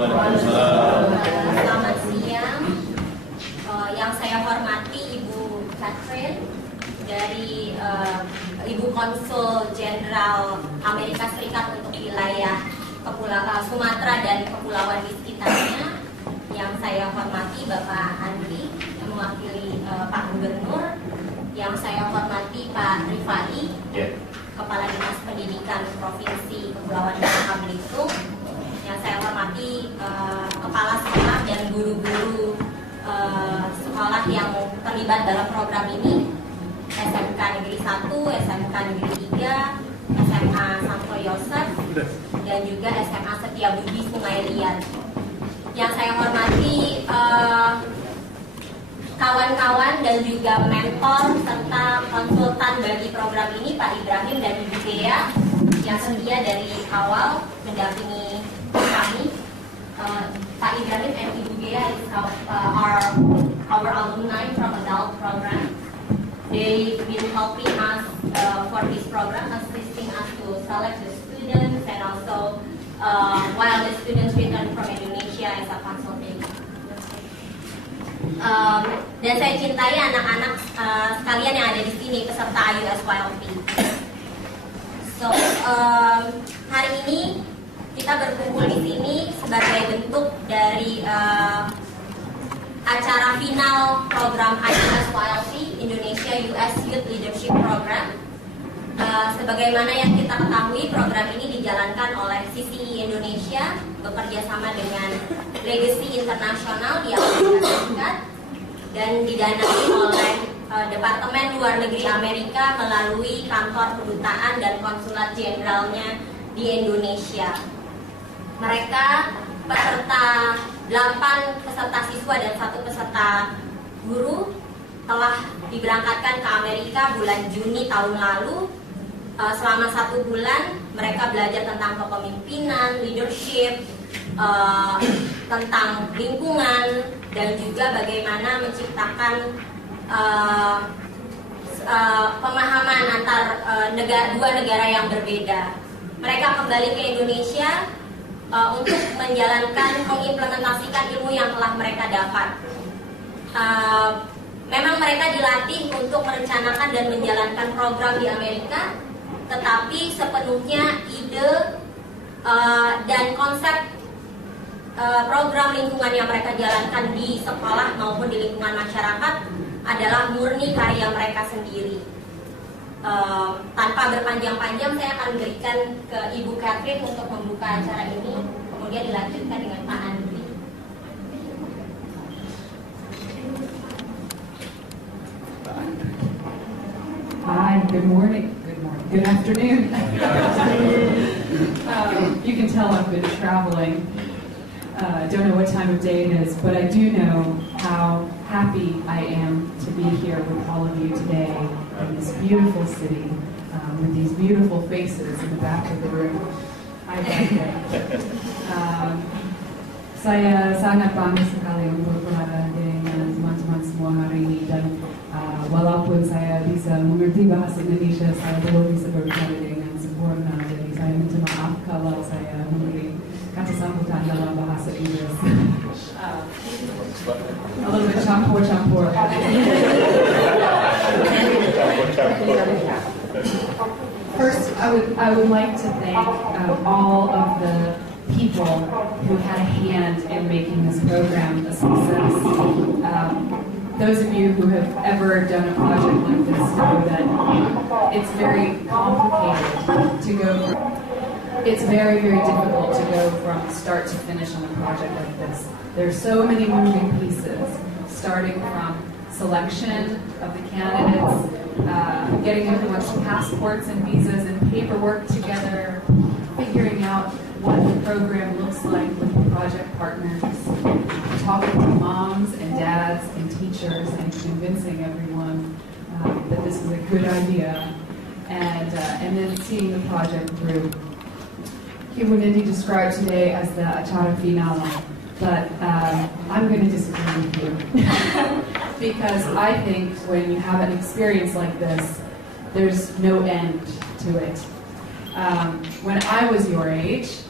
Selamat siang. Yang saya hormati Ibu Catherine dari Ibu Konsul Jenderal Amerika Serikat untuk wilayah Sumatera dan kepulauan di sekitarnya. Yang saya hormati Bapak Andri yang mewakili Pak Gubernur. Yang saya hormati Pak Rifai, Kepala Dinas Pendidikan Provinsi Kepulauan Bangka Belitung. Yang saya hormati kepala sekolah dan guru-guru sekolah yang terlibat dalam program ini, SMK Negeri 1, SMK Negeri 3, SMA Santo Yosef, dan juga SMA Setiabudi Sungai Liat. Yang saya hormati kawan-kawan dan juga mentor serta konsultan bagi program ini, Pak Ibrahim dan Ibu Dea, yang setia dari awal mendampingi kami. Pak Ibrahim and Ibu Dea is our alumni from adult program. They've been helping us for this program, assisting us to select the students and also while the students return from Indonesia as a consultant. Dan saya cintai anak-anak sekalian yang ada di sini peserta IUSYLP. So hari ini kita berkumpul di sini sebagai bentuk dari acara final program IUSYLP Indonesia US Youth Leadership Program. Sebagaimana yang kita ketahui, program ini dijalankan oleh CCI Indonesia bekerja sama dengan Legacy Internasional di Amerika Serikat dan didanai oleh Departemen Luar Negeri Amerika melalui kantor kedutaan dan konsulat jenderalnya di Indonesia. Mereka peserta 8 peserta siswa dan 1 peserta guru telah diberangkatkan ke Amerika bulan Juni tahun lalu. Selama 1 bulan mereka belajar tentang kepemimpinan, leadership, tentang lingkungan, dan juga bagaimana menciptakan pemahaman antar dua negara yang berbeda. Mereka kembali ke Indonesia untuk mengimplementasikan ilmu yang telah mereka dapat. Memang mereka dilatih untuk merencanakan dan menjalankan program di Amerika, tetapi sepenuhnya ide dan konsep program lingkungan yang mereka jalankan di sekolah maupun di lingkungan masyarakat adalah murni karya mereka sendiri. Tanpa berpanjang-panjang, saya akan berikan ke Ibu Catherine untuk membuka acara ini, kemudian dilanjutkan dengan Pak Andri. Hi, good morning. Good afternoon. You can tell I've been traveling. Don't know what time of day it is, but I do know how happy I am to be here with all of you today in this beautiful city with these beautiful faces in the back of the room. Hi, saya sangat bangga sekali untuk berada dengan teman-teman semua hari ini, dan walaupun saya bisa mengerti bahasa Indonesia, saya belum bisa berbicara dengan sempurna. Jadi saya minta maaf kalau saya memberi kata sambutan dalam bahasa Inggris. A little bit campur-campur. First, I would like to thank all of the people who had a hand in making this program a success. Those of you who have ever done a project like this know that it's very complicated to go through. It's very, very difficult to go from start to finish on a project like this. There's so many moving pieces, starting from selection of the candidates, getting everyone's passports and visas and paperwork together, figuring out what the program looks like with the project partners, talking to moms and dads and teachers and convincing everyone that this is a good idea, and then seeing the project through. Ibu Nindi described today as the acara final, but I'm going to disagree with you because I think when you have an experience like this, there's no end to it. When I was your age,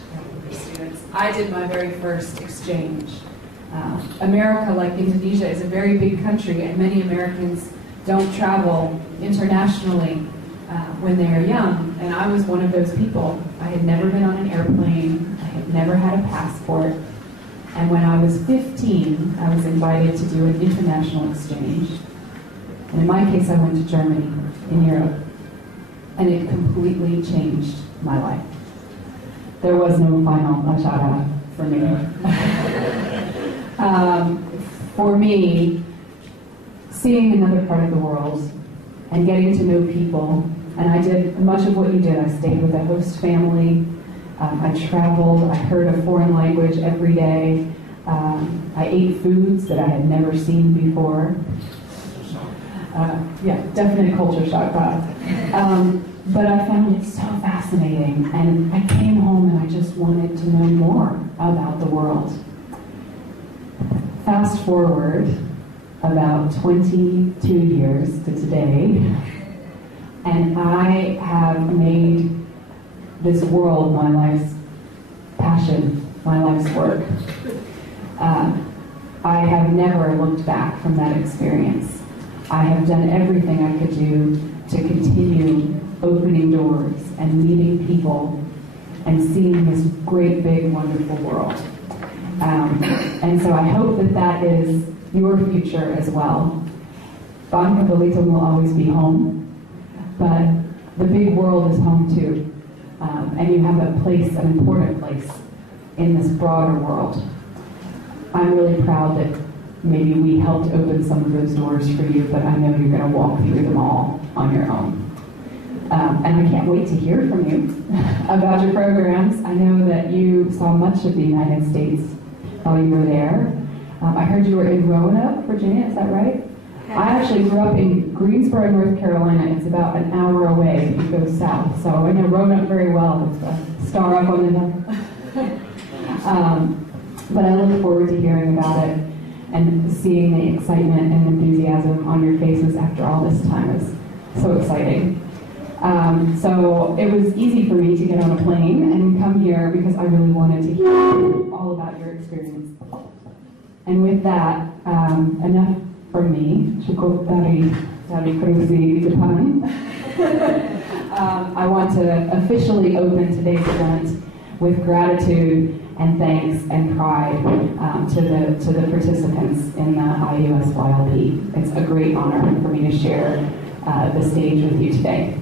students, I did my very first exchange. America, like Indonesia, is a very big country, and many Americans don't travel internationally when they are young, and I was one of those people. I had never been on an airplane, I had never had a passport, and when I was 15, I was invited to do an international exchange. And in my case, I went to Germany, in Europe, and it completely changed my life. There was no final acara for me. For me, seeing another part of the world and getting to know people, and I did much of what you did. I stayed with a host family, I traveled, I heard a foreign language every day, I ate foods that I had never seen before. Yeah, definite culture shock, but I found it so fascinating, and I came home and I just wanted to know more about the world. Fast forward about 22 years to today, and I have made this world my life's passion, my life's work. I have never looked back from that experience. I have done everything I could do to continue opening doors and meeting people and seeing this great, big, wonderful world. And so I hope that that is your future as well. Bangka Belitung will always be home, but the big world is home too. And you have a place, an important place in this broader world. I'm really proud that maybe we helped open some of those doors for you, but I know you're going to walk through them all on your own. And I can't wait to hear from you about your programs. I know that you saw much of the United States while you were there. I heard you were in Roanoke, Virginia, is that right? I actually grew up in Greensboro, North Carolina. It's about an hour away if you go south. So I know Roanoke very well. It's a star up on the hill. But I look forward to hearing about it and seeing the excitement and enthusiasm on your faces after all this time. Is so exciting. So it was easy for me to get on a plane and come here because I really wanted to hear all about your experience. And with that, enough from me. Cukup dari Krusi di depan. I want to officially open today's event with gratitude and thanks and pride to the participants in the IUSYLP. It's a great honor for me to share the stage with you today.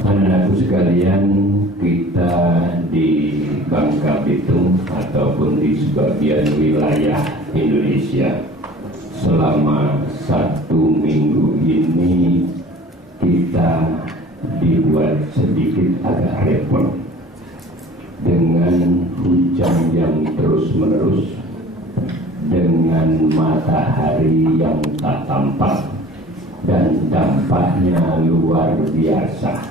Anak-anakku sekalian, kita di Bangka Belitung ataupun di sebagian wilayah Indonesia selama 1 minggu ini kita dibuat sedikit agak repot dengan hujan yang terus-menerus, dengan matahari yang tak tampak, dan dampaknya luar biasa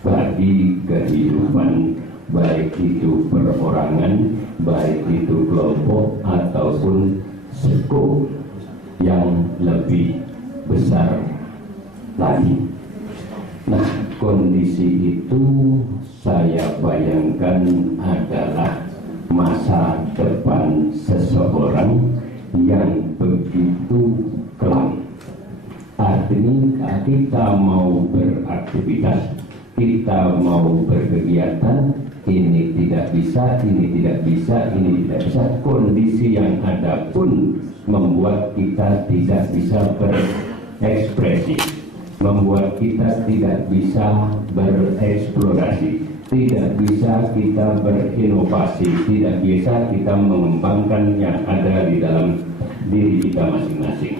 bagi kehidupan, baik itu perorangan, baik itu kelompok ataupun suku yang lebih besar lagi. Nah, kondisi itu saya bayangkan adalah masa depan seseorang yang begitu kelam. Artinya kita mau beraktivitas, kita mau berkegiatan, ini tidak bisa, ini tidak bisa, ini tidak bisa. Kondisi yang ada pun membuat kita tidak bisa berekspresi, membuat kita tidak bisa bereksplorasi, tidak bisa kita berinovasi, tidak bisa kita mengembangkan yang ada di dalam diri kita masing-masing.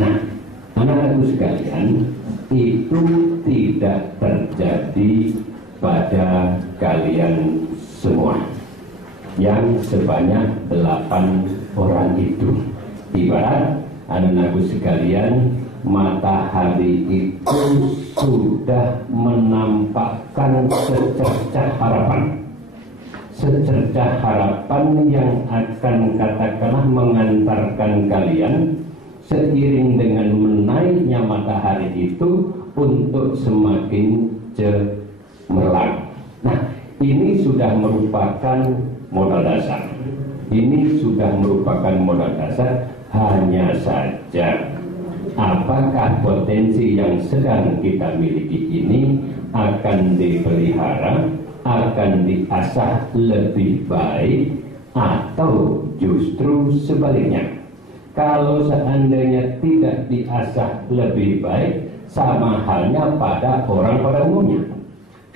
Nah, anak-anakku sekalian, itu tidak terjadi pada kalian semua yang sebanyak 8 orang itu. Ibarat anak-anakku sekalian, matahari itu sudah menampakkan secercah harapan. Secercah harapan yang akan katakanlah mengantarkan kalian seiring dengan menaiknya matahari itu untuk semakin cemerlang. Nah, ini sudah merupakan modal dasar. Ini sudah merupakan modal dasar, hanya saja apakah potensi yang sedang kita miliki ini akan dipelihara, akan diasah lebih baik, atau justru sebaliknya. Kalau seandainya tidak diasah lebih baik, sama halnya pada orang pada umumnya.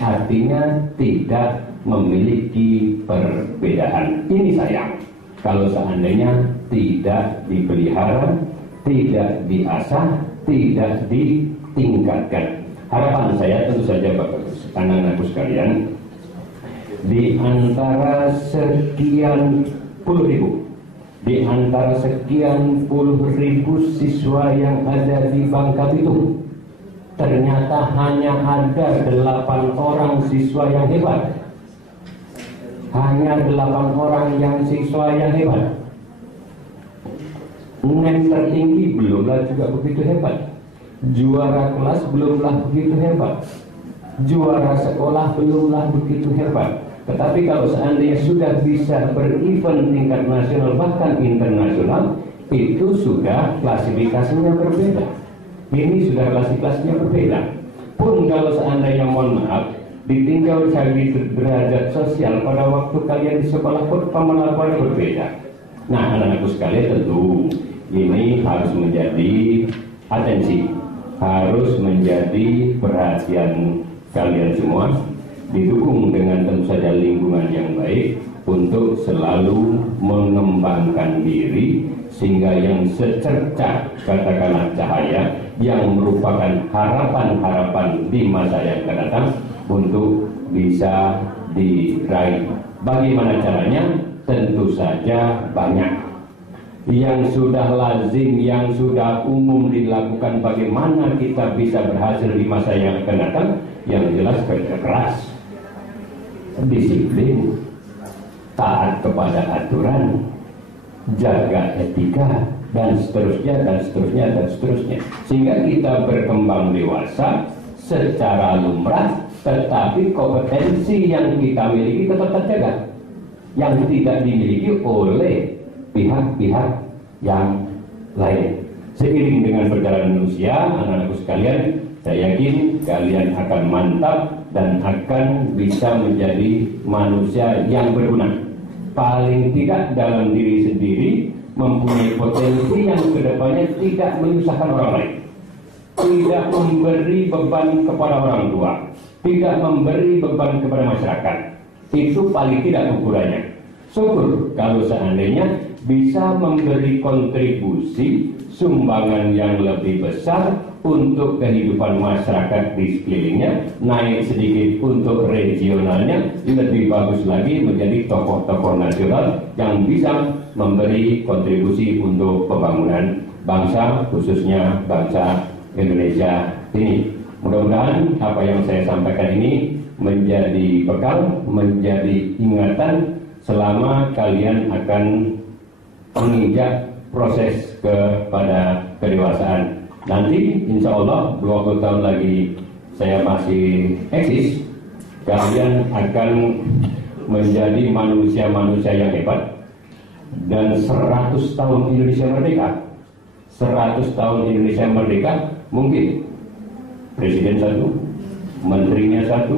Artinya tidak memiliki perbedaan. Ini sayang. Kalau seandainya tidak dipelihara, tidak diasah, tidak ditingkatkan. Harapan saya tentu saja Bapak anak-anakku sekalian, di antara sekian puluh ribu, di antara sekian puluh ribu siswa yang ada di Bangka Belitung, ternyata hanya ada 8 orang siswa yang hebat. Hanya 8 orang yang siswa yang hebat. Nem tertinggi belumlah juga begitu hebat. Juara kelas belumlah begitu hebat. Juara sekolah belumlah begitu hebat. Tetapi kalau seandainya sudah bisa berevent tingkat nasional bahkan internasional, itu sudah klasifikasinya berbeda. Ini sudah klasifikasinya berbeda. Pun kalau seandainya mohon maaf ditinjau dari derajat sosial pada waktu kalian di sekolah pun pemelakuannya berbeda. Nah, anak-anakku sekalian, tentu ini harus menjadi atensi, harus menjadi perhatian kalian semua, didukung dengan tentu saja lingkungan yang baik untuk selalu mengembangkan diri, sehingga yang secercah katakanlah cahaya yang merupakan harapan-harapan di masa yang akan datang untuk bisa diraih. Bagaimana caranya? Tentu saja banyak. Yang sudah lazim, yang sudah umum dilakukan, bagaimana kita bisa berhasil di masa yang akan datang? Yang jelas kerja keras, disiplin, taat kepada aturan, jaga etika, dan seterusnya, dan seterusnya, dan seterusnya. Sehingga kita berkembang dewasa secara lumrah, tetapi kompetensi yang kita miliki tetap terjaga, yang tidak dimiliki oleh pihak-pihak yang lain. Seiring dengan perjalanan usia, anak-anakku sekalian, saya yakin kalian akan mantap dan akan bisa menjadi manusia yang berguna. Paling tidak dalam diri sendiri mempunyai potensi yang kedepannya tidak menyusahkan orang lain, tidak memberi beban kepada orang tua, tidak memberi beban kepada masyarakat. Itu paling tidak ukurannya. Syukur kalau seandainya bisa memberi kontribusi sumbangan yang lebih besar untuk kehidupan masyarakat di sekelilingnya, naik sedikit untuk regionalnya, lebih bagus lagi menjadi tokoh-tokoh nasional yang bisa memberi kontribusi untuk pembangunan bangsa, khususnya bangsa Indonesia ini. Mudah-mudahan apa yang saya sampaikan ini menjadi bekal, menjadi ingatan selama kalian akan menginjak proses kepada kedewasaan. Nanti insya Allah 20 tahun lagi saya masih eksis, kalian akan menjadi manusia-manusia yang hebat. Dan 100 tahun Indonesia merdeka, 100 tahun Indonesia merdeka, mungkin presiden satu, menterinya satu,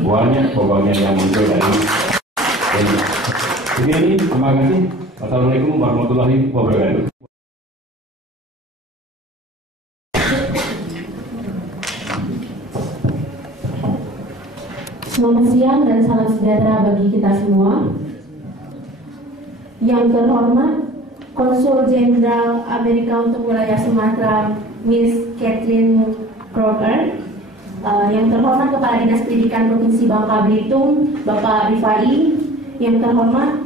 banyak pokoknya yang muncul dari ini. Begini, terima kasih. Assalamualaikum warahmatullahi wabarakatuh. Selamat siang dan salam sejahtera bagi kita semua. Yang terhormat Konsul Jenderal Amerika untuk Wilayah Sumatera, Miss Catherine Kroger. Yang terhormat Kepala Dinas Pendidikan Provinsi Bangka Belitung, Bapak Rifai. Yang terhormat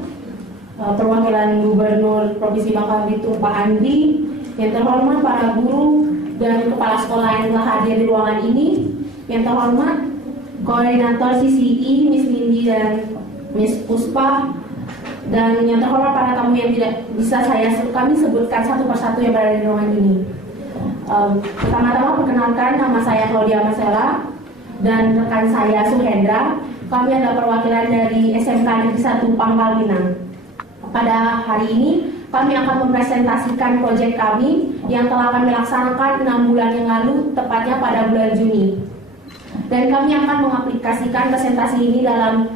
Perwakilan Gubernur Provinsi Bangka Belitung, Pak Andri. Yang terhormat para guru dan kepala sekolah yang telah hadir di ruangan ini. Yang terhormat Koordinator CCI, Miss Nindi dan Miss Puspa. Dan yang terhormat para tamu yang tidak bisa kami sebutkan satu persatu yang berada di ruangan ini. Pertama-tama perkenalkan, nama saya Claudia Marcella dan rekan saya Suhendra. Kami adalah perwakilan dari SMK Negeri 1 Pangkal Pinang. Pada hari ini kami akan mempresentasikan proyek kami yang telah kami laksanakan 6 bulan yang lalu, tepatnya pada bulan Juni. Dan kami akan mengaplikasikan presentasi ini dalam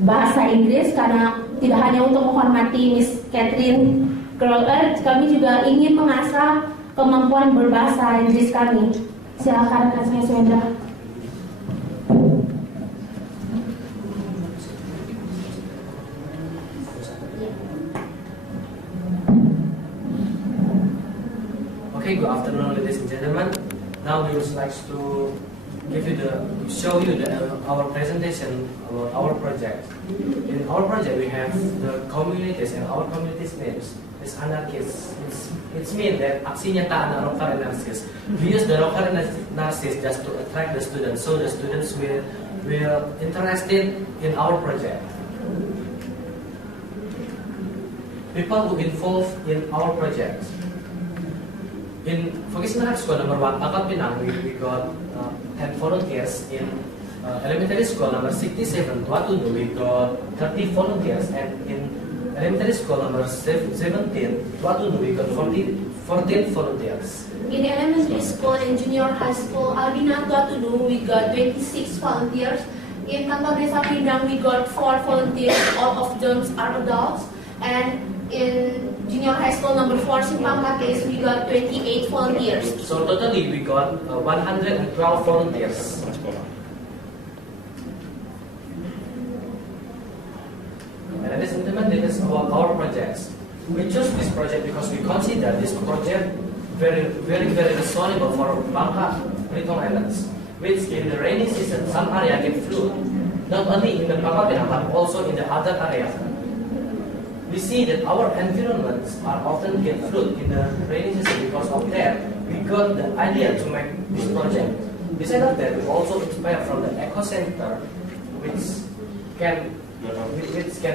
bahasa Inggris karena tidak hanya untuk menghormati Miss Catherine Kroger, kami juga ingin mengasah kemampuan berbahasa Inggris kami. Silakan rekan saya Suhendra. Okay, good afternoon, ladies and gentlemen. Now we would like to show you our presentation about our project. In our project, we have the communities, and our communities names is anarchists. It means that aksi nyata anak rocker and narcissist. We use the rocker and narcissist just to attract the students, so the students will interested in our project. People who involved in our project. In Vocational High School number 1, Pangkal Pinang, we got 10 volunteers. In elementary school number 67, Tuatunu, we got 30 volunteers. And in elementary school number 17, Tuatunu, we got 14 volunteers. In elementary school and junior high school, Albina Tuatunu, we got 26 volunteers. In Kantor Desa Pinang, we got 4 volunteers, all of them are adults. And in junior high school number 4, Simpang Mates, we got 28 volunteers. So totally we got 112 volunteers. And ladies and gentlemen, this is about our projects. We chose this project because we consider this project very reasonable for Bangka Belitung Islands, which in the rainy season some area get flood, not only in the Bangka Pinang but also in the other areas. We see that our environments are often get flooded in the rainy season. Because of that, we got the idea to make this project. Besides of that, we also inspired from the eco center, which can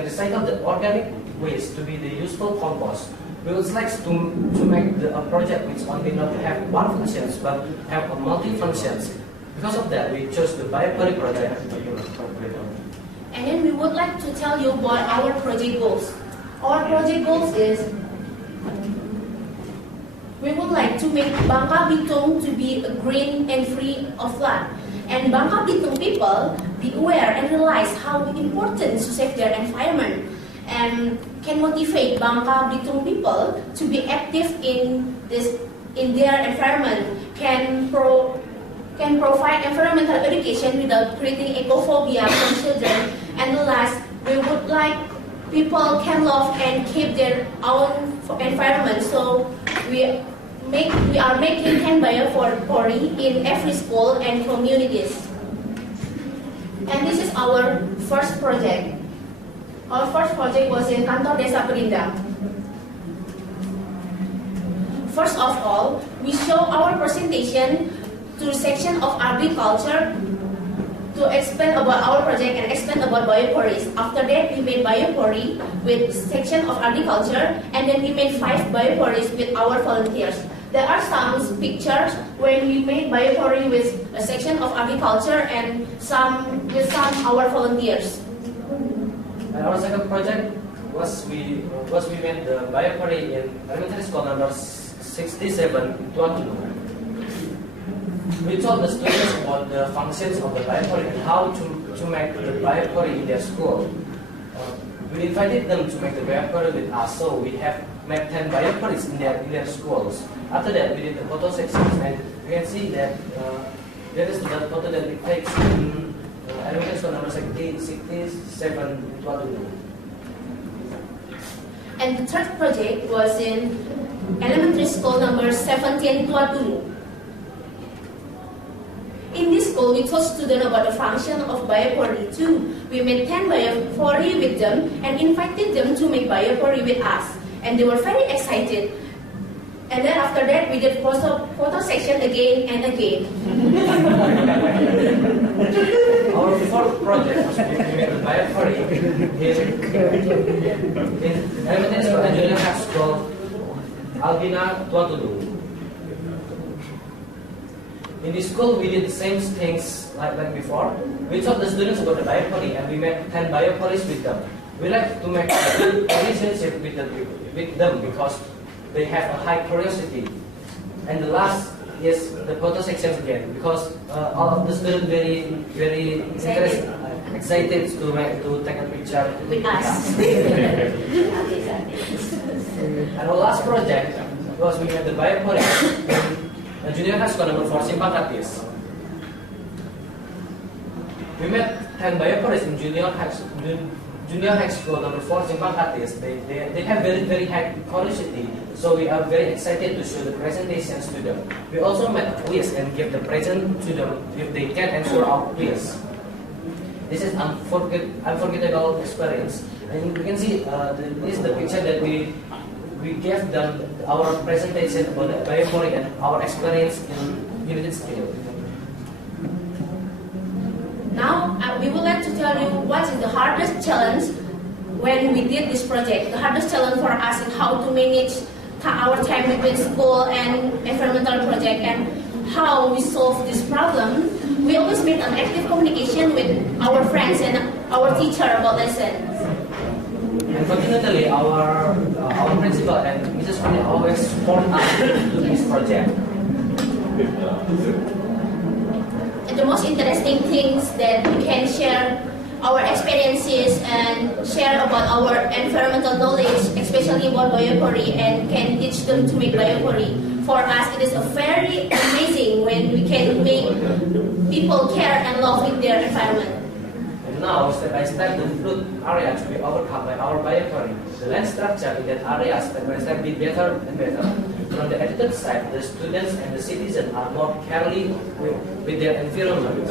recycle the organic waste to be the useful compost. We would like to make a project which only not have one functions but have a multi functions. Because of that, we chose the Biopori project. And then we would like to tell you about our project goals. Our project goals is we would like to make Bangka Belitung to be green and free of flood. And Bangka Belitung people be aware and realize how important to save their environment and can motivate Bangka Belitung people to be active in their environment, can provide environmental education without creating ecophobia from children. And last, we would like people can love and keep their own environment. So we are making 10 biopori in every school and communities. And this is our first project. Our first project was in Kantor Desa Perindang. First of all, we show our presentation to section of agriculture to explain about our project and explain about bioporis. After that, we made biopori with section of agriculture, and then we made 5 bioporis with our volunteers. There are some pictures when we made biopori with a section of agriculture and some our volunteers. And our second project was we made the biopori in elementary school number 67, Tuatunu. We told the students about the functions of the biopori and how to make the biopori in their school. We invited them to make the biopori with us, so we have made 10 bioporis in their schools. After that, we did the photo sections, and you can see that there is the photo that we take in elementary school number 67, Tuatunu. And the third project was in elementary school number 17, Tuatunu. In this school, we taught students about the function of biopori too. We made 10 biopori with them and invited them to make biopori with us. And they were very excited. And then after that, we did photo section again and again. Our fourth project was we made the biophory in elementary school and junior high school Albina Tuatulu. In this school, we did the same things like before. We taught the students about the biophory and we made 10 biophories with them. We like to make a good relationship with them because they have a high curiosity. And the last is the photo section again because all of the students very excited to take a picture With us. And our last project was we had the biophory in junior high school number 4 Simpang Katis. We met 10 biophories in junior high school number 4 Simpang Katis. They have very high curiosity, so we are very excited to show the presentations to them. We also made a quiz and give the present to them if they can answer our quiz. This is unforgettable experience, and you can see this is the picture that we gave them our presentation about the biophory and our experience in United Scale. Now, we would like to tell you what is the hardest challenge when we did this project. The hardest challenge for us is how to manage our time between school and environmental project and how we solve this problem. We always made an active communication with our friends and our teacher about lessons. Unfortunately, our principal and Mrs. Kunia always support us to this project. And the most interesting things that we can share our experiences and share about our environmental knowledge, especially about biophory, and can teach them to make biophory. For us, it is a very amazing when we can make people care and love in their environment. Now, step by step, the flood area to be overcome by our biophory. The land structure in that area step by step be better and better. From the attitude side, the students and the citizens are more carefully with their environment.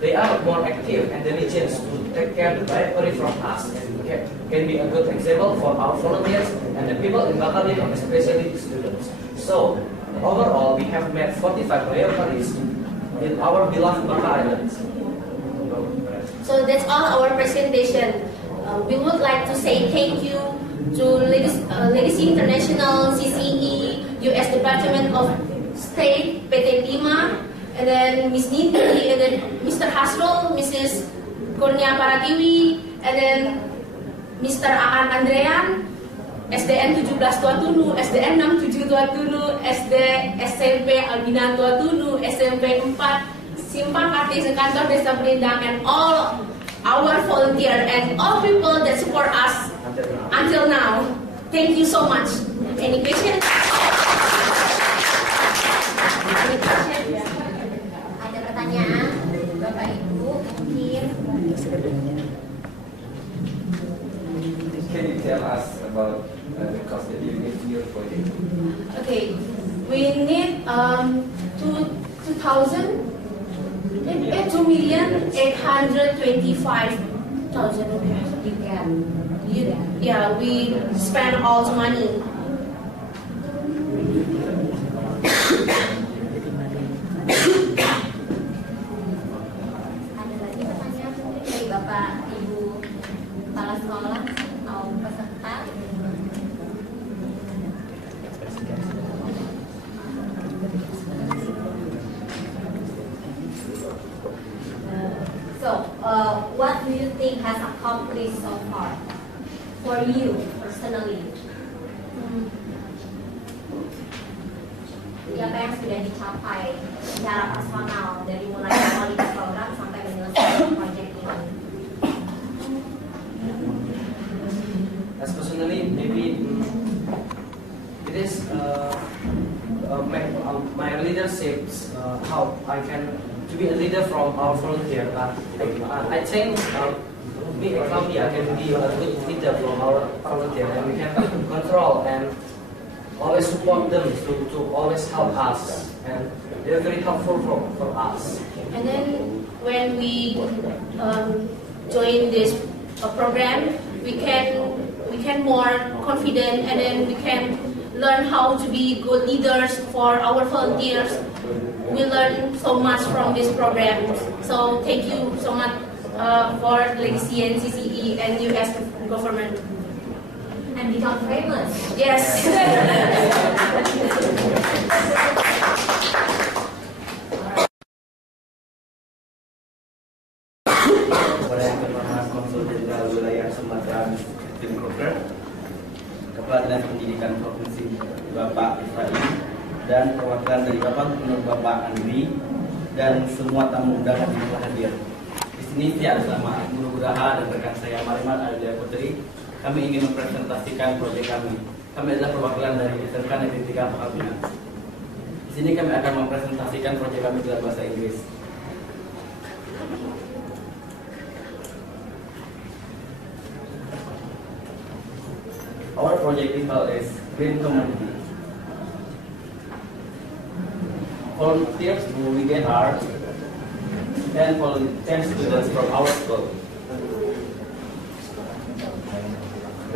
They are more active and diligent to take care of the biophory from us and can be a good example for our volunteers and the people in Bangka, especially the students. So, overall, we have made 45 biophories in our beloved Bangka Island. So that's all our presentation. We would like to say thank you to Legacy International, CCE, U.S. Department of State, PT Lima, and then Miss Nindi, and then Mr. Hasrul, Mrs. Kurnia Paratiwi, and then Mr. Aan Andrean, SDN 17 Tuatunu, SDN 67 Tuatunu, SMP Albina Tuatunu, SMP 4 Simpang Katis, kantor desa Belindang, and all our volunteers and all people that support us until now. Thank you so much. Any questions? Ada pertanyaan, Bapak Ibu mungkin. Can you tell us about the cost that you need to your project? Okay, we need 2,825,000 rupiah. Yeah, we spend all the money. Ada lagi pertanyaan mungkin dari Bapak Ibu kepala sekolah atau peserta? So, what do you think has accomplished so far for you personally? Apa yang sudah dicapai secara personal dari mulai awal itu program sampai menyelesaikan proyek ini? As personally, maybe it is my leadership, how I can to be a leader from our volunteer. I think me and Claudia can be a good leader from our volunteer, and we can control and always support them to always help us, and they're very helpful for us. And then when we join this program, we can more confident, and then we can learn how to be good leaders for our volunteers. we learn so much from this program. So thank you so much for Legacy and CCE and US government. And become famous. Yes. Kepada yang terhormat Konsul Jenderal Wilayah Sumatera Tim Kroker, Kepala Dinas Pendidikan Provinsi Bapak Ifraim, dan perwakilan dari Bapak Gubernur Bapak Andri, dan semua tamu undangan yang telah hadir. Di sini saya bersama Guru Guraha dan rekan saya Mariman Adia Putri. Kami ingin mempresentasikan proyek kami. Kami adalah perwakilan dari SMK Negeri 3 Pangkal. Di sini kami akan mempresentasikan proyek kami dalam bahasa Inggris. Our project title is Green Community. Volunteers who we get are 10 students from our school.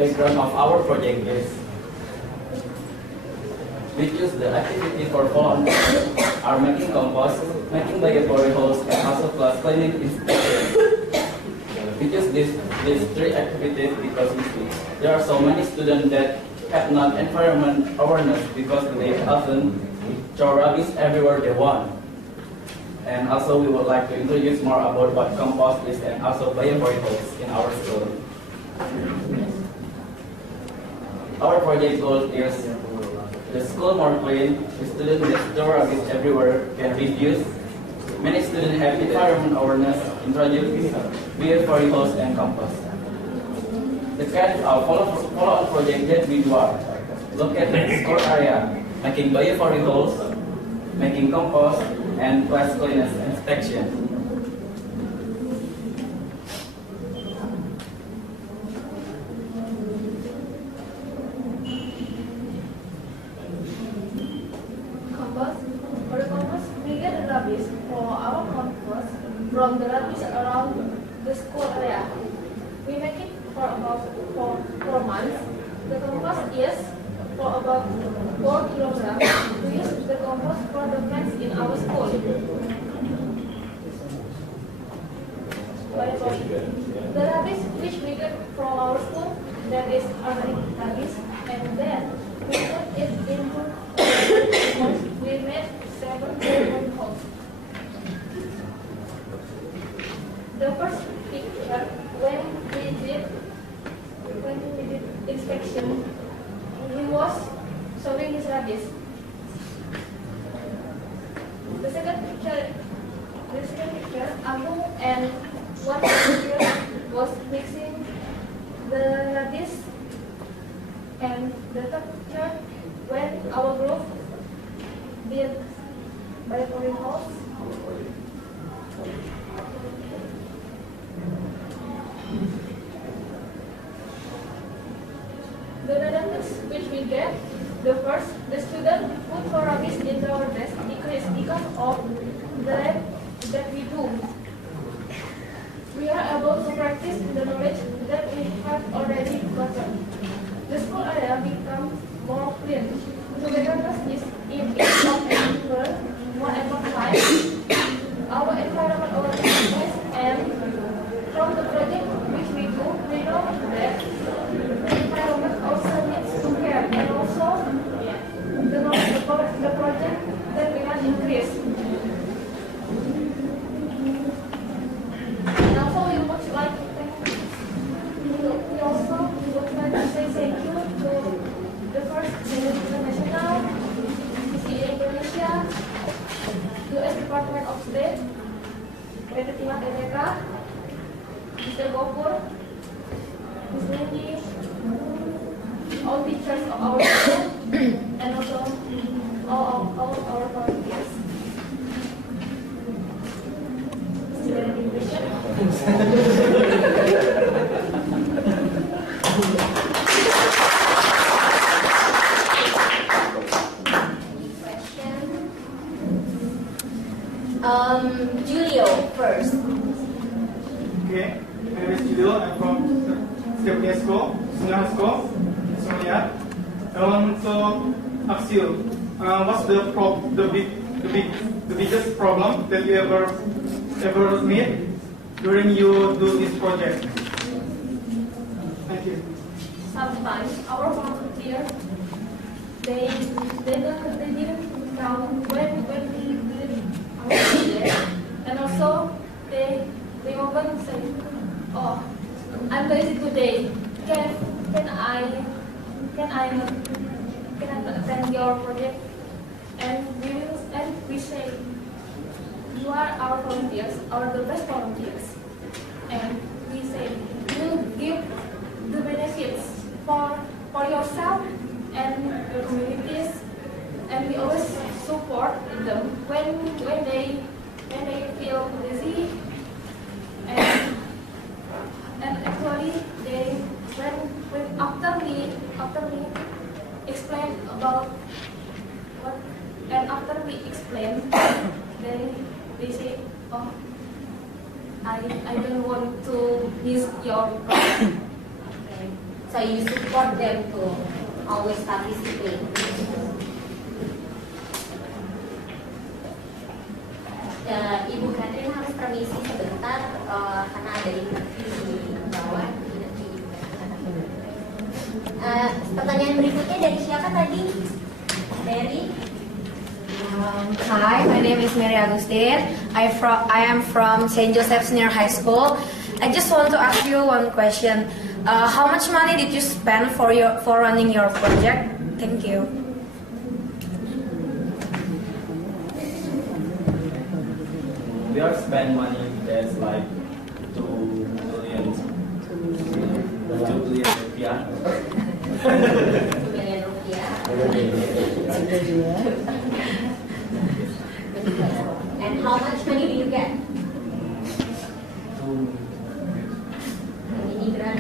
Background of our project is we choose the activity for volunteers are making compost, making bioboreholes, and also class cleaning inspection. We choose these three activities because there are so many students that have not environment awareness because they often throw rubbish everywhere they want. And also we would like to introduce more about what compost is and also bioboreholes in our school. Our project goal is the school more clean, the students that throw rubbish everywhere can reduce. Many students have environment awareness, introduce bioboreholes and compost. The kind of follow-on project that we do are located in the school area, making bioboreholes, making compost, and class cleanliness inspection. For the compost, we get the rubbish for our compost from the rubbish around the school area. We make it for about 4 months. The compost is for about 4 kilograms. We use the compost for the plants in our school. The rubbish which we get from our school, that is organic rubbish, and then we put it into compost. We made 7 compost. The first picture when we did inspection, he was showing his rubbish. The second picture, Amu and one picture was mixing the rubbish, and the third picture when our group did bioboreholes. The data which we get, the first, the student put for rubbish in our desk decreased because of the lab that we do. We are able to practice the knowledge that we have already gotten. The school area becomes more clean. Togetherness is in each of member, one effort life. Our environment awareness, and from the project which we do, we know that the environment also needs to care, and also the knowledge about the project that we can increase. And also we would like to say thank you to the first International, CCE Indonesia, US Department of State, PT Timah TBK, Mr. Gopur, Ms. Wendy, all teachers of our school, and also all our volunteers. Is there any question? Julio first. Okay, my name is Julio. I'm from Stepnia School, Sungai School, Somalia. I want to ask you, what's the big the biggest problem that you ever meet during you do this project? Thank you. Sometimes our volunteers they didn't come when we did our project, and also they often say, "Oh, I'm busy today. Can I attend your project?" And we say, "You are our volunteers, the best volunteers." And we say, "You give the benefits for yourself and your communities," and we always support them when they feel busy, and actually when after we explain about what, and after we explain, they say, "Oh, I don't want to miss your program." Okay. So you support them to always participate. Ibu Catherine harus permisi sebentar karena ada interview di bawah. Pertanyaan berikutnya dari siapa tadi? Mary. Hi, my name is Mary Agustin. I am from St. Joseph Senior High School. I just want to ask you one question. How much money did you spend for running your project? Thank you. We are spend money that's like 2 billion rupiah. 2 million rupiah. And how much money do you get? Ini grant.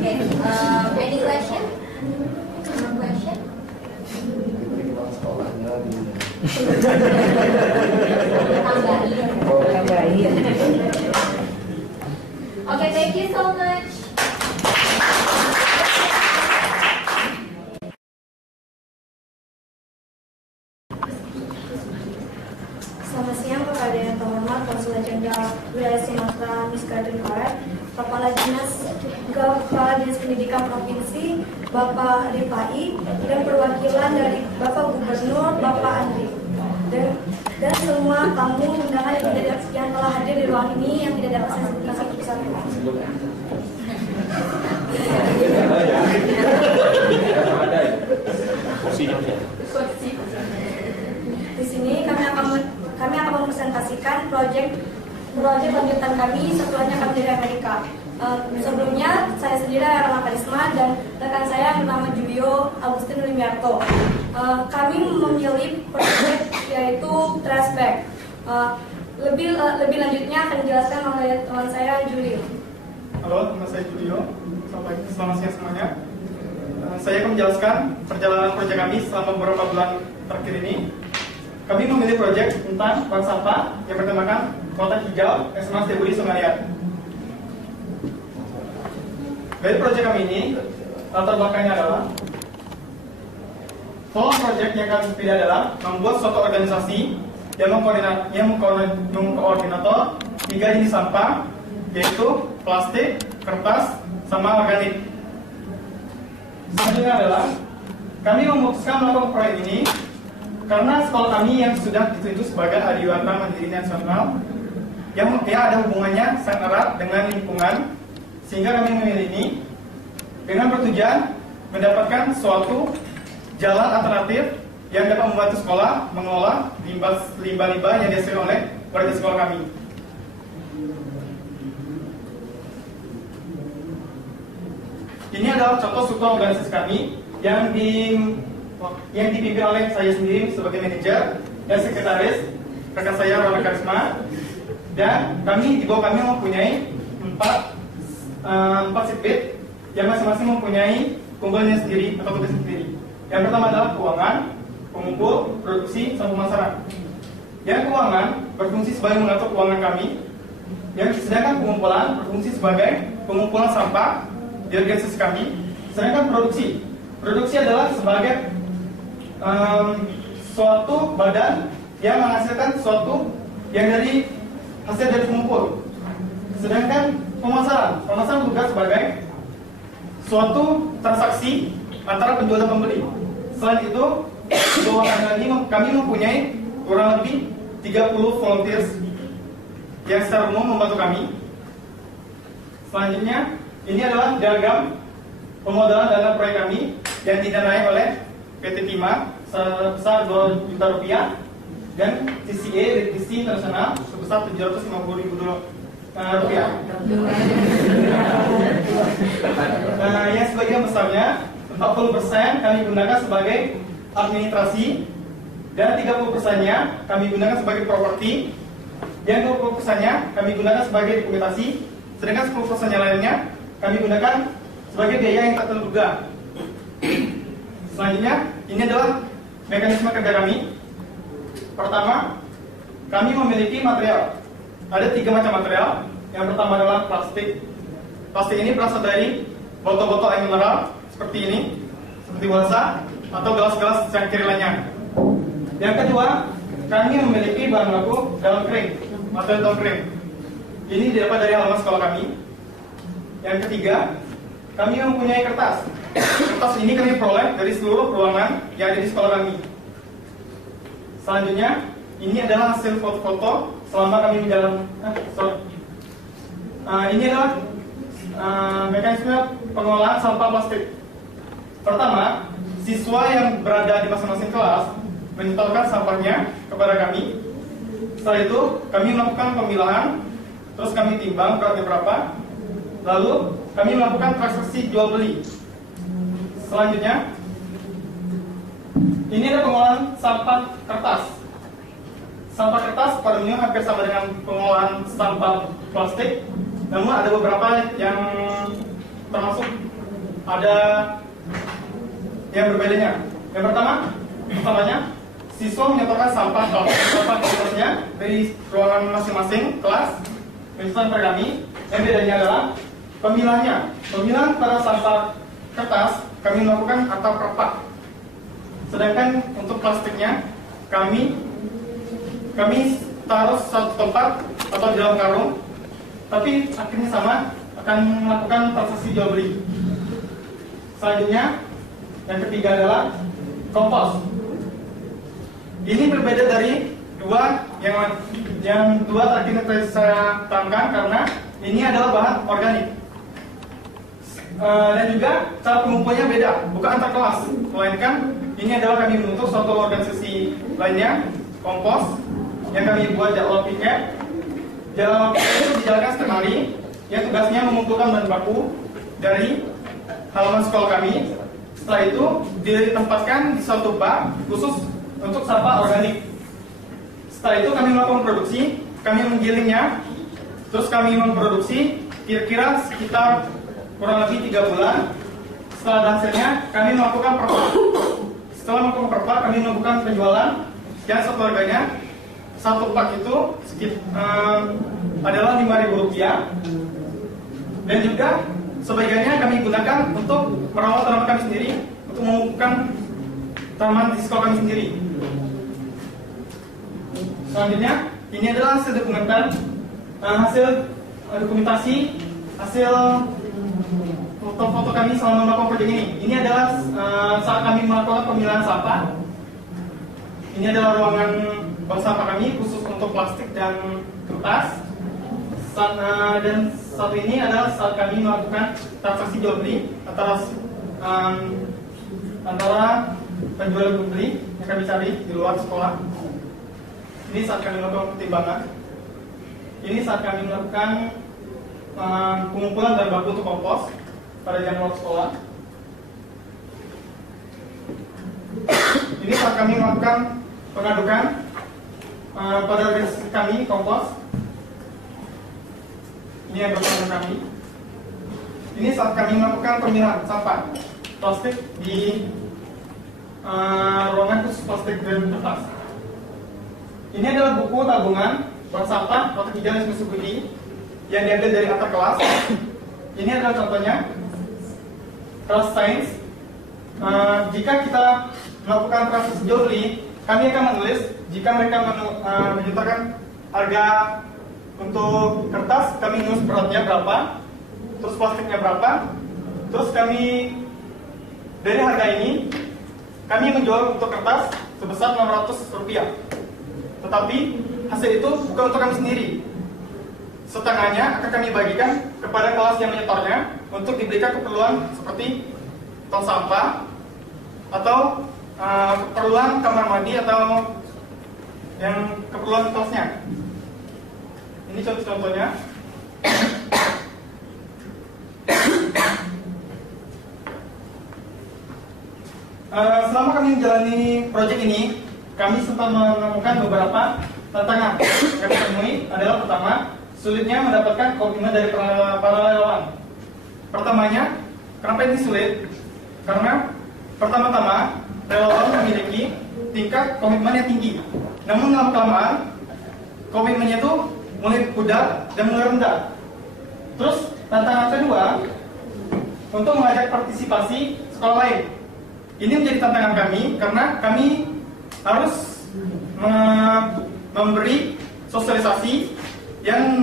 Okay. Any question? More question? Tambahin. Okay, thank you so much. Selamat siang kepada yang terhormat Konsul Jenderal Wilayah Sumatera Miss Catherine Coret, Kepala Dinas Pendidikan Provinsi Bapak Rifai, dan perwakilan dari Bapak Gubernur Bapak Andri, dan semua tamu undangan yang telah hadir di ruang ini yang tidak dapat saya sebutkan satu persatu. Di sini kami akan mempresentasikan proyek lanjutan kami setelahnya kami dari Amerika. Sebelumnya saya sendiri Rama Karisma dan rekan saya yang bernama Julio Agustin Limiarto. Kami memilih proyek yaitu Trashback. Lebih lanjutnya akan dijelaskan oleh teman saya Julio. Halo, teman saya Julio. Selamat siang semuanya. Saya akan menjelaskan perjalanan proyek kami selama beberapa bulan terakhir ini. Kami memilih proyek tentang bank sampah yang bertemakan Kota Hijau SMA Setiabudi Sungaian. Dari proyek kami ini, latar belakangnya adalah tolong proyek yang kami pilih adalah membuat suatu organisasi yang mengkoordinator 3 jenis sampah, yaitu plastik, kertas, sama organik. Selanjutnya adalah kami memutuskan melakukan proyek ini karena sekolah kami yang sudah ditunjuk sebagai Adiwata Mandiri Nasional yang ada hubungannya sangat erat dengan lingkungan, sehingga kami memilih ini dengan bertujuan mendapatkan suatu jalan alternatif yang dapat membantu sekolah mengelola limbah-limbah yang dihasilkan oleh warga sekolah kami. Ini adalah contoh struktur organisasi kami yang dipimpin oleh saya sendiri sebagai manajer dan sekretaris, rekan saya Rama Karisma, dan di bawah kami mempunyai 4 sipit yang masing-masing mempunyai kumpulannya sendiri atau tugas sendiri. Yang pertama adalah keuangan, pengumpul, produksi, sama pemasaran. Yang keuangan berfungsi sebagai mengatur keuangan kami, yang sedangkan pengumpulan berfungsi sebagai pengumpulan sampah di organisasi kami. Sedangkan produksi adalah sebagai suatu badan yang menghasilkan sesuatu yang dari hasil dari pengumpul. Sedangkan pemasaran juga sebagai suatu transaksi antara penjual dan pembeli. Selain itu, di bawah kami mempunyai kurang lebih 30 volunteers yang secara umum membantu kami. Selanjutnya, ini adalah diagram pemodalan dana proyek kami yang didanai oleh PT Timah sebesar 2 juta rupiah dan TCA Retisi Internasional sebesar 750.000 rupiah. Yang sebagian besarnya 40% kami gunakan sebagai administrasi dan 30%-nya kami gunakan sebagai properti dan 20%-nya kami gunakan sebagai dokumentasi, sedangkan 10%-nya lainnya kami gunakan sebagai biaya yang tak terduga. Selanjutnya, ini adalah mekanisme kerja kami. Pertama, kami memiliki material. Ada 3 macam material. Yang pertama adalah plastik. Plastik ini berasal dari botol-botol air mineral seperti ini, seperti Walsa atau gelas-gelas cangkir lainnya. Yang kedua, kami memiliki bahan baku daun kering, material daun kering. Ini didapat dari halaman sekolah kami. Yang ketiga, kami mempunyai kertas. Kertas ini kami peroleh dari seluruh ruangan yang ada di sekolah kami. Selanjutnya, ini adalah hasil foto-foto selama kami menjalankan. Ini adalah mekanisme pengolahan sampah plastik. Pertama, siswa yang berada di masing-masing kelas menyetorkan sampahnya kepada kami. Setelah itu, kami melakukan pemilahan, terus kami timbang beratnya berapa, lalu kami melakukan transaksi jual beli. Selanjutnya, ini adalah pengolahan sampah kertas. Sampah kertas pada umumnya hampir sama dengan pengolahan sampah plastik, namun ada beberapa yang termasuk ada yang berbedanya. Yang pertamanya, siswa menyetorkan sampah kertasnya dari ruangan masing-masing kelas, menyetorkan pada kami. Yang bedanya adalah pemilahan pada sampah kertas kami melakukan atau perpak. Sedangkan untuk plastiknya kami taruh satu tempat atau di dalam karung, tapi akhirnya sama, akan melakukan transaksi jual beli. Selanjutnya, yang ketiga adalah kompos. Ini berbeda dari yang dua tadi saya terangkan karena ini adalah bahan organik. Dan juga cara pengumpulnya beda, bukan antar kelas, melainkan ini adalah kami membentuk suatu organisasi lainnya, kompos, yang kami buat jadwal piket. Jadwal piket itu dijalankan setiap hari, yang tugasnya mengumpulkan bahan baku dari halaman sekolah kami. Setelah itu ditempatkan di suatu bak khusus untuk sampah organik. Setelah itu kami melakukan produksi, kami menggilingnya, terus kami memproduksi kira-kira sekitar kurang lebih 3 bulan. Setelah ada hasilnya, kami melakukan perpak. Setelah melakukan perpak, kami melakukan penjualan yang satu harganya. Satu pak itu adalah Rp5.000. Dan juga sebagiannya kami gunakan untuk merawat tanaman kami sendiri, untuk mengumpulkan tanaman di sekolah kami sendiri. Selanjutnya, ini adalah hasil dokumentasi, hasil foto-foto kami selama melakukan proyek ini. Ini adalah saat kami melakukan pemilahan sampah. Ini adalah ruangan bank sampah kami khusus untuk plastik dan kertas. Dan satu ini adalah saat kami melakukan transaksi jual beli antara penjual dan pembeli yang kami cari di luar sekolah. Ini saat kami melakukan pertimbangan. Ini saat kami melakukan pengumpulan bahan baku untuk kompos pada jam sekolah. Ini saat kami melakukan pengadukan pada organisasi kami kompos. Ini yang berpengaruh kami. Ini saat kami melakukan pemilahan sampah plastik di ruangan khusus plastik dan kertas. Ini adalah buku tabungan bank sampah atau 3 Mitsubishi yang diambil dari antar kelas. Ini adalah contohnya. kelas sains, jika kita melakukan transaksi jual beli, kami akan menulis jika mereka menyertakan harga untuk kertas, kami nulis beratnya berapa, terus plastiknya berapa, terus kami dari harga ini kami menjual untuk kertas sebesar Rp600. Tetapi hasil itu bukan untuk kami sendiri. Setengahnya akan kami bagikan kepada kelas yang menyetornya untuk diberikan keperluan seperti tong sampah atau keperluan kamar mandi atau yang keperluan kelasnya. Ini contoh-contohnya. Selama kami menjalani proyek ini, kami sempat menemukan beberapa tantangan. Yang kami temui adalah pertama, sulitnya mendapatkan komitmen dari para relawan. Pertamanya, kenapa ini sulit? Karena pertama-tama relawan memiliki tingkat komitmen yang tinggi. Namun dalam kelamaan, komitmennya itu mulai pudar dan mulai rendah. Terus tantangan kedua, untuk mengajak partisipasi sekolah lain. Ini menjadi tantangan kami karena kami harus memberi sosialisasi yang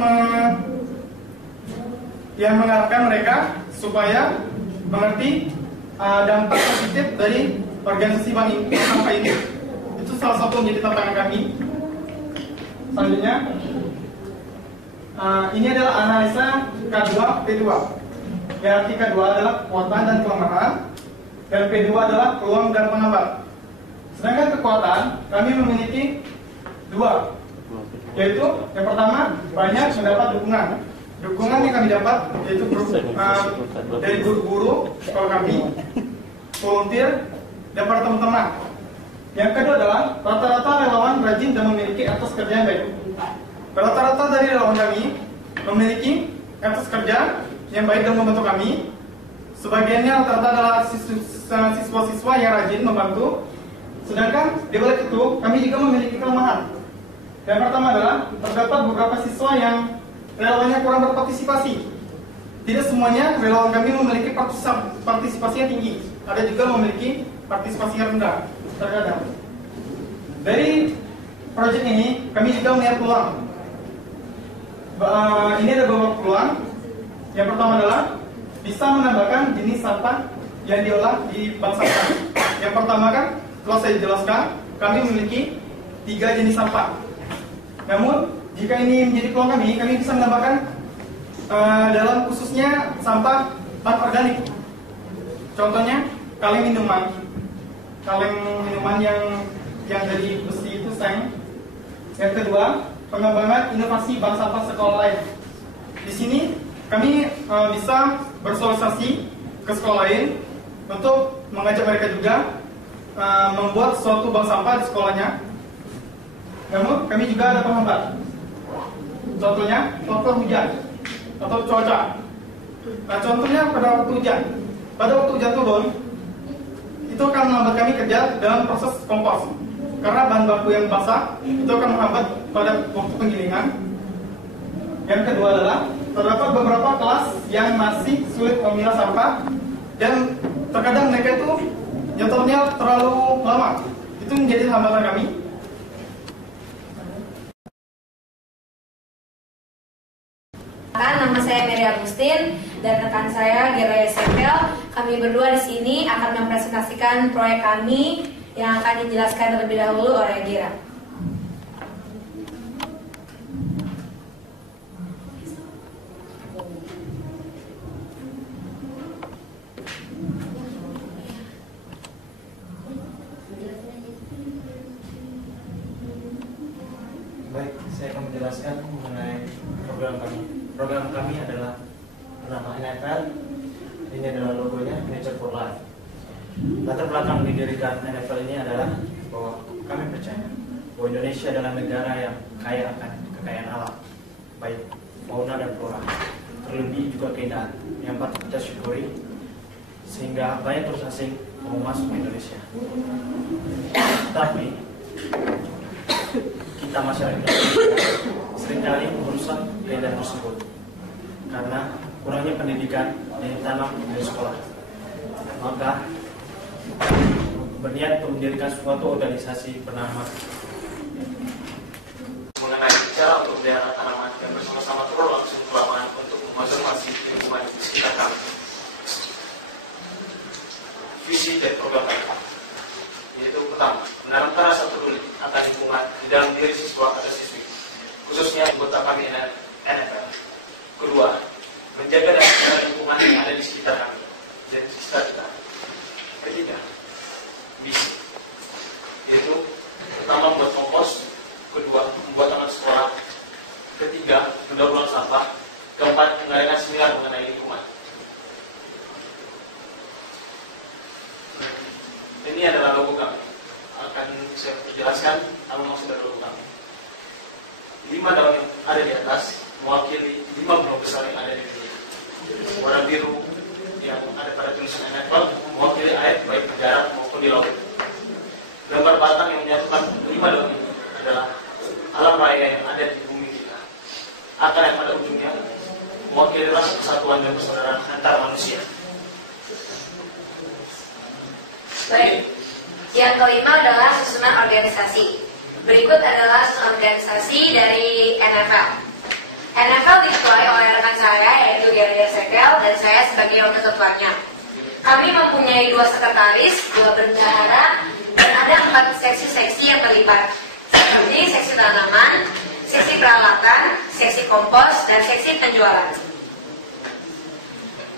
mengarahkan mereka supaya mengerti dampak positif dari organisasi bank sampah ini. Itu salah satu menjadi tantangan kami. Selanjutnya, ini adalah analisa K2 P2. Ya, K2 adalah kekuatan dan kelemahan, dan P2 adalah peluang dan penghambat. Sedangkan kekuatan kami memiliki dua, yaitu yang pertama banyak mendapat dukungan. Dukungan yang kami dapat yaitu dari guru-guru sekolah kami, volunteer, dan para teman-teman. Yang kedua adalah rata-rata relawan rajin dan memiliki etos kerja yang baik. Rata-rata dari relawan kami memiliki etos kerja yang baik dan membantu kami. Sebagiannya rata-rata adalah siswa-siswa yang rajin membantu. Sedangkan di balik itu kami juga memiliki kelemahan. Yang pertama adalah terdapat beberapa siswa yang relawannya kurang berpartisipasi. Tidak semuanya relawan kami memiliki partisipasi yang tinggi. Ada juga memiliki partisipasi yang rendah. Terkadang dari proyek ini kami juga melihat peluang. Ini ada beberapa peluang. Yang pertama adalah bisa menambahkan jenis sampah yang diolah di bank sampah. Yang pertama kan, kalau saya jelaskan, kami memiliki 3 jenis sampah. Namun, jika ini menjadi peluang kami bisa menambahkan dalam khususnya sampah non-organik. Contohnya, kaleng minuman yang dari besi itu seng. Yang kedua, pengembangan inovasi bank sampah sekolah lain. Di sini kami bisa bersosialisasi ke sekolah lain untuk mengajak mereka juga membuat suatu bank sampah di sekolahnya. Namun kami juga ada penghambat. Contohnya faktor hujan atau cuaca. Nah, contohnya pada waktu hujan. Pada waktu hujan turun, itu akan menghambat kami kerja dalam proses kompos. Karena bahan baku yang basah itu akan menghambat pada waktu penggilingan. Yang kedua adalah terdapat beberapa kelas yang masih sulit memilah sampah dan terkadang mereka itu nyetornya terlalu lama. Itu menjadi hambatan kami. Nama saya Mary Agustin dan rekan saya Geraya Sepel. Kami berdua di sini akan mempresentasikan proyek kami yang akan dijelaskan terlebih dahulu oleh Gira. Baik, saya akan menjelaskan mengenai program kami. Program kami adalah bernama NFL. Ini adalah logonya Nature for Life. Latar belakang didirikan NFL ini adalah bahwa kami percaya bahwa Indonesia adalah negara yang kaya akan kekayaan alam, baik fauna dan flora, terlebih juga keindahan yang patut kita syukuri, sehingga banyak turis asing mau masuk ke Indonesia. Tapi kita masyarakat Indonesia seringkali merusak keindahan tersebut karena kurangnya pendidikan yang ditanam dari sekolah. maka berniat untuk mendirikan suatu organisasi bernama mengenai cara untuk melihara tanaman dan bersama-sama turun langsung ke lapangan untuk konservasi lingkungan di sekitar kami. Visi dan program kami yaitu pertama, menanamkan rasa peduli akan lingkungan di dalam diri siswa atau siswi, khususnya anggota kami NFL. Kedua, menjaga dan menjaga lingkungan yang ada di sekitar kami dan di sekitar kita. Ketiga, misi, yaitu pertama membuat kompos, kedua membuat taman sekolah, ketiga mendaur ulang sampah, keempat mengadakan seminar mengenai lingkungan. Ini adalah logo kami. Akan saya jelaskan apa maksud dari logo kami. 5 daun yang ada di atas mewakili 5 benua besar yang ada di dunia. Warna biru yang ada pada tulisan NFL mewakili air baik di darat maupun di laut. Gambar batang yang menyatukan 5 daun ini adalah alam raya yang ada di bumi kita. Akar yang pada ujungnya mewakili rasa kesatuan dan persaudaraan antar manusia. Baik, yang kelima adalah susunan organisasi. Berikut adalah susunan organisasi dari NFL. NFL diketuai oleh rekan saya yaitu Gary Ezekiel dan saya sebagai wakil ketuanya. Kami mempunyai 2 sekretaris, 2 bendahara, dan ada 4 seksi-seksi yang terlibat, seperti seksi tanaman, seksi peralatan, seksi kompos, dan seksi penjualan.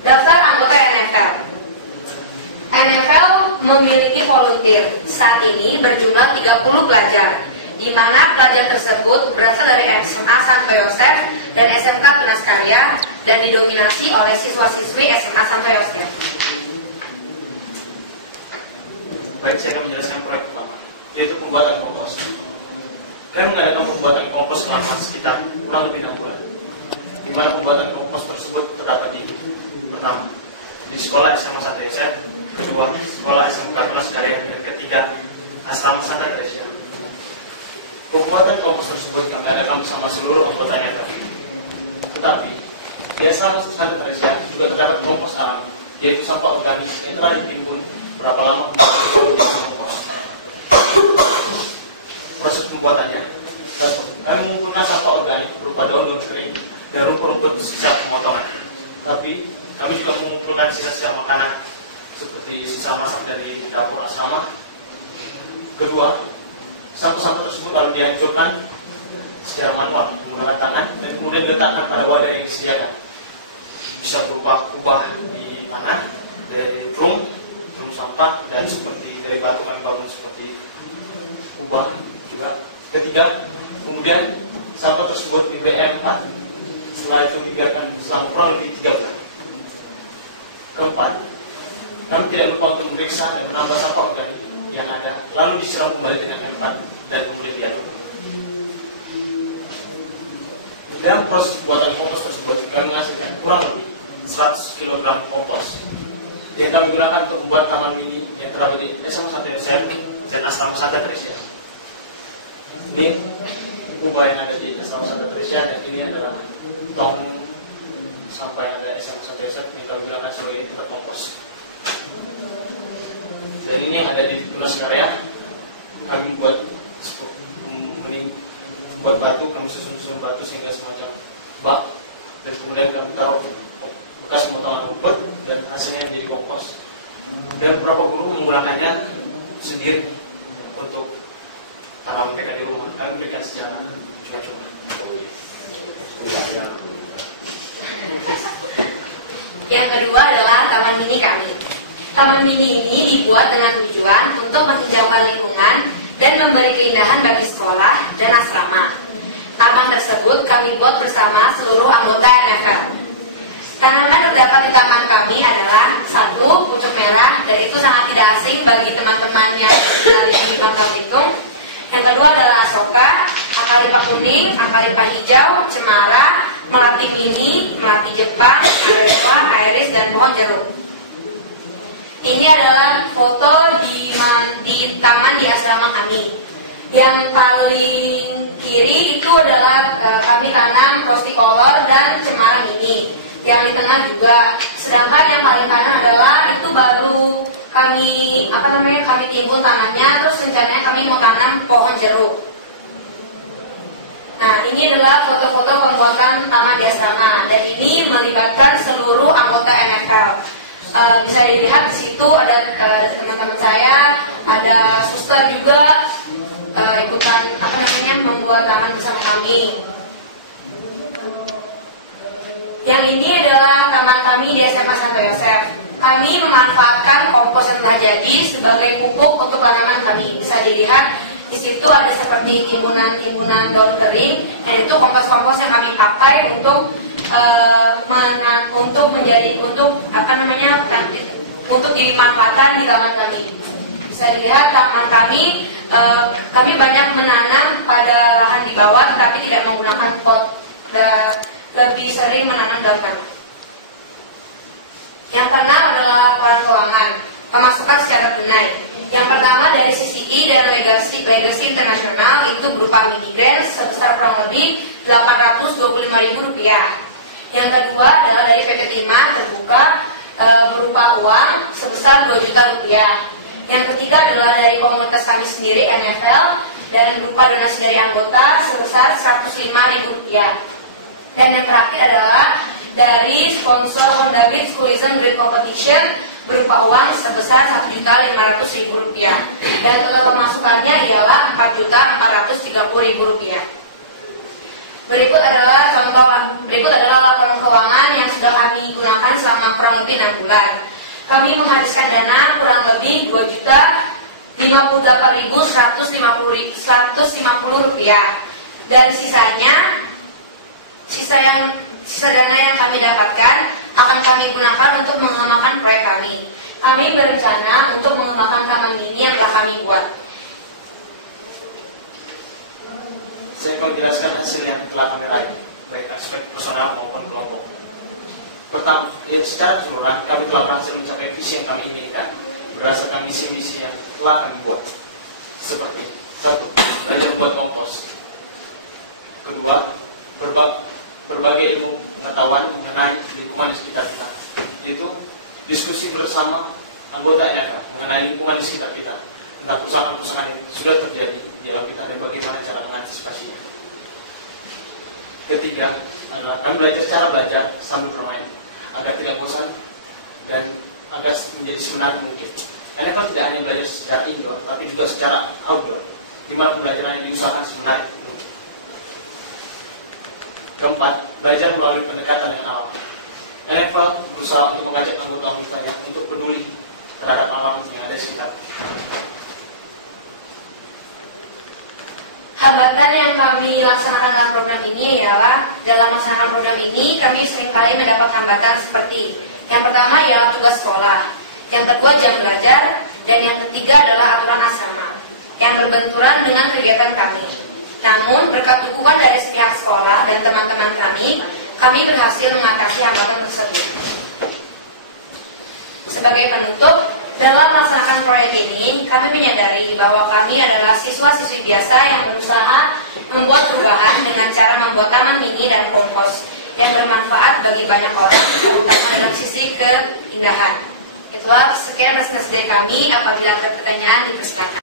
Daftar anggota NFL. NFL memiliki volunteer. Saat ini berjumlah 30 pelajar, di mana pelajar tersebut berasal dari SMA Santo Yosef dan SMK Tunas Karya dan didominasi oleh siswa-siswi SMA Santo Yosef. Baik, saya akan menjelaskan proyek pertama, yaitu pembuatan kompos. Kami mengadakan pembuatan kompos selama sekitar kurang lebih 6 bulan, di mana pembuatan kompos tersebut terdapat di pertama, di sekolah SMA Santo Yosef, kedua, sekolah SMK Tunas Karya, dan ketiga, asrama Santa Teresa. Pembuatan kompos tersebut kami adakan bersama seluruh anggotanya kami. Tetapi, di asrama Santa Teresa juga terdapat kompos alami, yaitu sampah organik yang telah ditimbun berapa lama untuk kompos. Proses pembuatannya, kami mengumpulkan sampah organik berupa daun-daun kering dan rumput-rumput sisa pemotongan. Tapi, kami juga mengumpulkan sisa-sisa makanan seperti sisa masak dari dapur asrama. Kedua, sampah-sampah tersebut lalu dihancurkan secara manual menggunakan tangan dan kemudian diletakkan pada wadah yang disediakan. Bisa berupa kubah di tanah, dari drum sampah, dan seperti dari batu kami bangun seperti kubah juga. Ketiga, kemudian sampah tersebut di BM4. Setelah itu dibiarkan selama kurang lebih 3 bulan. Keempat, kami tidak lupa untuk memeriksa dan menambah sampah organik yang ada, lalu disiram kembali dengan air panas dan kemudian diaduk. Dalam proses pembuatan kompos tersebut, kami menghasilkan kurang lebih 100 kg kompos yang kami gunakan untuk membuat taman mini yang terdapat di SMA Santo Yosef dan asrama Santa Teresa. Ini kubah yang ada di asrama Santa Teresa, dan ini adalah tong sampah yang ada di SMA Santo Yosef yang kami gunakan sebagai tempat kompos. Dan ini yang ada di Tunas Karya, kami buat batu, kami susun batu sehingga semacam bak, dan kemudian kami taruh bekas potongan rumput dan hasilnya menjadi kompos. Dan beberapa guru menggunakannya sendiri untuk tanaman TK di rumah. Kami berikan secara cuma-cuma. Yang kedua adalah taman mini kami. Taman mini ini dibuat dengan tujuan untuk menghijaukan lingkungan dan memberi keindahan bagi sekolah dan asrama. Taman tersebut kami buat bersama seluruh anggota NFL. Tanaman terdapat di taman kami adalah 1, pucuk merah, dan itu sangat tidak asing bagi teman-teman yang dari Pangkal Belitung. Yang kedua adalah asoka, akaripa kuning, akaripa hijau, cemara, melati mini, melati Jepang, arepa, iris, dan pohon jeruk. Ini adalah foto di taman di asrama kami. Yang paling kiri itu adalah kami tanam rosticolor dan cemara mini. Yang di tengah juga. Sedangkan yang paling kanan adalah itu baru kami timbun tanahnya, terus rencananya kami mau tanam pohon jeruk. Nah, ini adalah foto-foto pembuatan taman di asrama, dan ini melibatkan seluruh anggota NFL. Bisa dilihat di situ ada teman-teman saya, ada suster juga ikutan membuat taman bersama kami. Yang ini adalah taman kami di SMA Santo Yosef. Kami memanfaatkan kompos yang telah jadi sebagai pupuk untuk tanaman kami. Bisa dilihat di situ ada seperti timbunan-timbunan daun kering, dan itu kompos-kompos yang kami pakai untuk untuk dimanfaatkan di taman kami. Bisa dilihat taman kami banyak menanam pada lahan di bawah, tetapi tidak menggunakan pot, lebih sering menanam daun baru. Yang keenam adalah laporan keuangan, pemasukan secara tunai. Yang pertama dari CCI dan Legacy Internasional itu berupa mini grant sebesar kurang lebih Rp825.000. Yang kedua adalah dari PT Timah terbuka berupa uang sebesar Rp2 juta. Yang ketiga adalah dari komunitas kami sendiri NFL dan berupa donasi dari anggota sebesar Rp105.000. Dan yang terakhir adalah dari sponsor Honda Beat Tourism Great Competition berupa uang sebesar Rp1.500.000. Dan total pemasukannya ialah Rp4.430.000. Berikut adalah laporan keuangan yang sudah kami gunakan selama kurang lebih 6 bulan. Kami menghabiskan dana kurang lebih Rp2.058.150. Dan sisa dana yang kami dapatkan akan kami gunakan untuk mengembangkan proyek kami. Kami berencana untuk mengembangkan taman mini yang telah kami buat. Saya akan menjelaskan hasil yang telah kami raih, baik aspek personal maupun kelompok. Pertama, secara keseluruhan kami telah berhasil mencapai visi yang kami inginkan berdasarkan misi-misi yang telah kami buat. Seperti 1. Belajar buat kompos. Kedua, berbagai ilmu pengetahuan mengenai lingkungan di sekitar kita. Itu diskusi bersama anggota NFL mengenai lingkungan di sekitar kita, tentang perusahaan-perusahaan yang sudah terjadi di dalam kita dan bagaimana cara mengantisipasinya. Ketiga adalah kami belajar cara belajar sambil bermain agar tidak bosan dan agar menjadi semenarik mungkin. NFL tidak hanya belajar secara indoor, tapi juga secara outdoor, di mana pembelajaran yang diusahakan semenarik mungkin. Keempat, belajar melalui pendekatan dengan alam. NFL berusaha untuk mengajak anggota-anggotanya untuk peduli terhadap alam yang ada di sekitar. Hambatan yang kami laksanakan dalam program ini ialah dalam melaksanakan program ini kami seringkali mendapat hambatan seperti yang pertama ialah tugas sekolah, yang kedua jam belajar, dan yang ketiga adalah aturan asrama yang berbenturan dengan kegiatan kami. Namun berkat dukungan dari pihak sekolah dan teman-teman kami berhasil mengatasi hambatan tersebut. Sebagai penutup, dalam melaksanakan proyek ini, kami menyadari bahwa kami adalah siswa-siswi biasa yang berusaha membuat perubahan dengan cara membuat taman mini dan kompos yang bermanfaat bagi banyak orang, terutama dalam sisi keindahan. Itulah sekian presentasi dari kami. Apabila ada pertanyaan, dipersilakan.